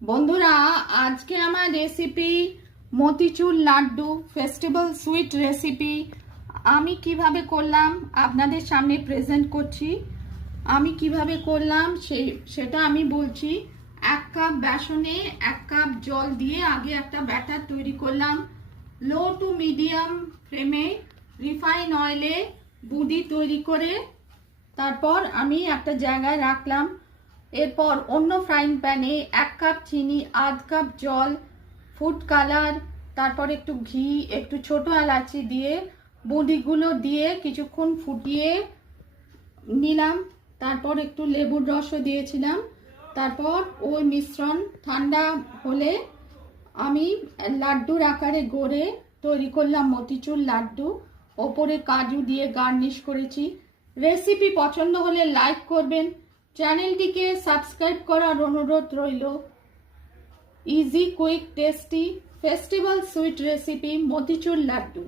বন্ধুরা, আজকে আমার recipe motichoor laddoo festival sweet recipe. আমি কিভাবে করলাম আপনাদের সামনে প্রেজেন্ট করছি। আমি কিভাবে করলাম সেটা আমি বলছি। 1 কাপ বেসনে 1 কাপ জল দিয়ে আগে একটা ব্যাটার তৈরি করলাম। লো টু মিডিয়াম ফ্লেমে রিফাইন অয়েলে বুঁদি তৈরি করে তারপর আমি একটা জায়গায় রাখলাম। এরপর অন্য ফ্রাইং প্যানে 1 কাপ চিনি, আধ কাপ জল, ফুড কালার, তারপর একটু ঘি, একটু ছোট এলাচি দিয়ে বুঁদিগুলো দিয়ে কিছুক্ষণ ফুটিয়ে নিলাম। তারপর একটু লেবুর রসও দিয়েছিলাম। তারপর ওই মিশ্রণ ঠান্ডা হলে আমি লাড্ডুর আকারে গড়ে তৈরি করলাম মতিচুর লাড্ডু। ওপরে কাজু দিয়ে গার্নিশ করেছি। রেসিপি পছন্দ হলে লাইক করবেন, চ্যানেলটিকে সাবস্ক্রাইব করার অনুরোধ রইল। Easy, quick, tasty festival sweet recipe motichoor laddu.